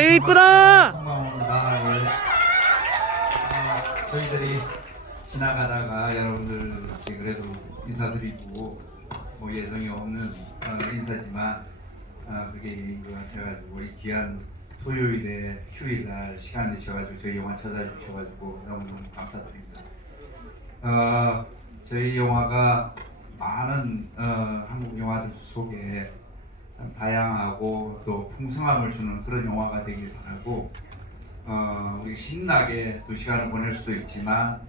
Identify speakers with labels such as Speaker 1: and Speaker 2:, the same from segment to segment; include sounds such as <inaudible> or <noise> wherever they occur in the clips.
Speaker 1: 이쁘다.
Speaker 2: 성광호입니다. 예. 아, 저희들이 지나가다가 여러분들 그래도 인사드리고 뭐 예정이 없는 어, 인사지만 어, 그게 것 같아가지고 이 귀한 토요일에 휴일날 시간 내셔가지고 저희 영화 찾아주셔가지고 너무너무 감사드립니다. 어, 저희 영화가 많은 어, 한국 영화들 속에 참 다양하고 또 풍성함을 주는 그런 영화가 되길 바라고 어, 우리 신나게 두 시간을 보낼 수도 있지만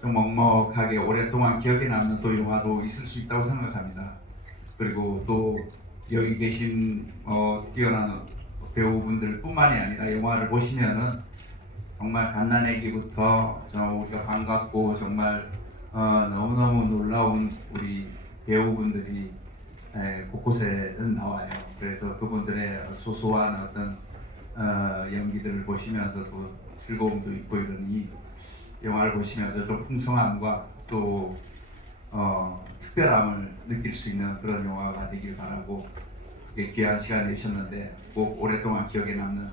Speaker 2: 좀 먹먹하게 오랫동안 기억에 남는 또 영화도 있을 수 있다고 생각합니다. 그리고 또 여기 계신 어, 뛰어난 배우분들뿐만이 아니라 영화를 보시면은 정말 갓난애기부터 저 우리가 반갑고 정말 어, 너무너무 놀라운 우리 배우분들이 에, 곳곳에는 나와요. 그래서 그분들의 소소한 어떤 어, 연기들을 보시면서도 즐거움도 있고 이러니 영화를 보시면서 좀 풍성함과 또 어, 특별함을 느낄 수 있는 그런 영화가 되길 바라고 귀한 시간 내셨는데 꼭 오랫동안 기억에 남는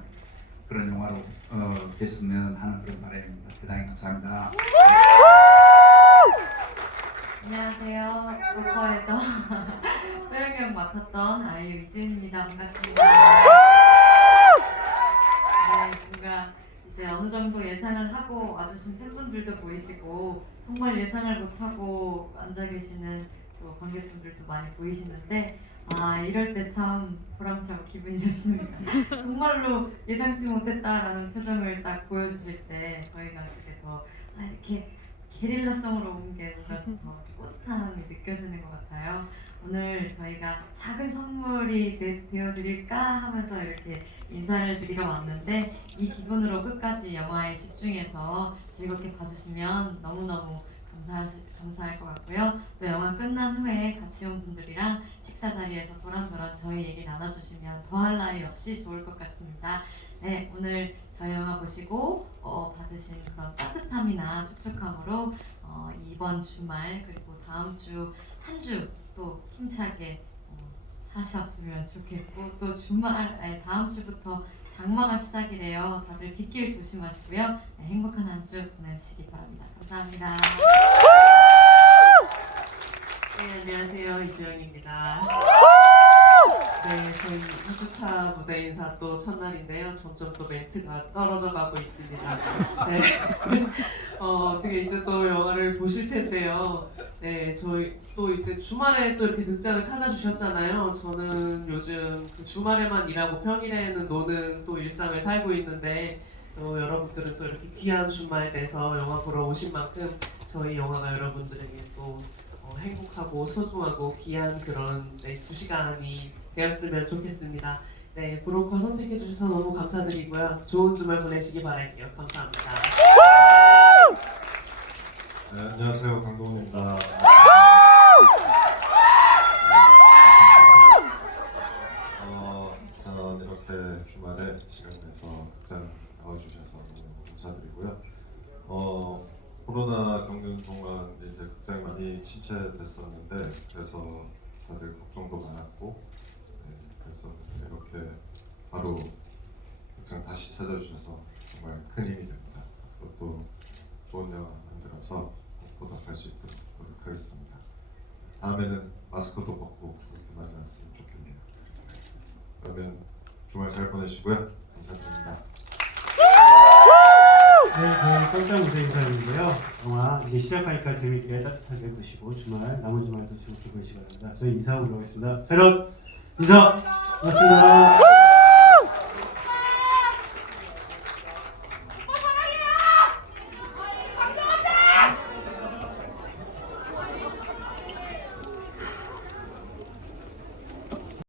Speaker 2: 그런 영화로 어, 됐으면 하는 그런 바람입니다. 대단히 감사합니다.
Speaker 3: 안녕하세요. 로커에서 맡았던 아이유 이진입니다. 반갑습니다. 네, 뭔가 이제 어느 정도 예상을 하고 와주신 팬분들도 보이시고 정말 예상을 못하고 앉아 계시는 또 관객분들도 많이 보이시는데 아 이럴 때 참 보람차고 기분이 좋습니다. <laughs> 정말로 예상치 못했다라는 표정을 딱 보여주실 때 저희가 그게 더 아, 이렇게 게릴라성으로 온 게 뭔가 더 뿌듯함이 느껴지는 것 같아요. 오늘 저희가 작은 선물이 되- 되어드릴까 하면서 이렇게 인사를 드리러 왔는데 이 기분으로 끝까지 영화에 집중해서 즐겁게 봐주시면 너무너무 감사, 감사할 것 같고요. 또 영화 끝난 후에 같이 온 분들이랑 식사 자리에서 도란도란 저희 얘기 나눠주시면 더할 나위 없이 좋을 것 같습니다. 네, 오늘 저희 영화 보시고 어, 받으신 그런 따뜻함이나 촉촉함으로 어, 이번 주말 그리고 다음 주 한 주 또 힘차게 어, 사셨으면 좋겠고 또 주말 아니, 다음 주부터 장마가 시작이래요. 다들 빗길 조심하시고요. 네, 행복한 한 주 보내시기 바랍니다. 감사합니다.
Speaker 4: 네, 안녕하세요. 이주영입니다. 네, 저희 2주차 무대 인사 또 첫날인데요. 점점 또 멘트가 떨어져 가고 있습니다. 네. <laughs> 어, 어떻게 이제 또 영화를 보실 텐데요. 네, 저희 또 이제 주말에 또 이렇게 극장을 찾아주셨잖아요. 저는 요즘 그 주말에만 일하고 평일에는 노는 또 일상을 살고 있는데 또 여러분들은 또 이렇게 귀한 주말 내서 영화 보러 오신 만큼 저희 영화가 여러분들에게 또 어, 행복하고 소중하고 귀한 그런 네, 두 시간이 되었으면 좋겠습니다. 네, 브로커 선택해 주셔서 너무 감사드리고요. 좋은 주말 보내시기 바랄게요. 감사합니다.
Speaker 5: 네, 안녕하세요 강동원입니다. 어, 저는 이렇게 주말에 시간 내서 극장 나와주셔서 너무 감사드리고요. 어, 코로나 겪는 동안 이제 극장이 많이 침체됐었는데 그래서 다들 걱정도 많았고 네, 그래서 이렇게 바로 극장 다시 찾아주셔서 정말 큰 힘이 됩니다. 또 좋은 영화 만들어서 보답할 수 있도록 노력하겠습니다. 다음에는 마스크도 벗고 이렇게 만났으면 좋겠네요. 그러면 주말 잘 보내시고요. 감사드립니다.
Speaker 6: 네, 저희 깜짝 무대 인사드리고요. 영화 이제 시작하니까 재밌게 따뜻하게 보시고 주말 남은 주말도 즐겁게 보시기 바랍니다. 저희 인사하고 들어가겠습니다. 자, 인사 고맙습니다.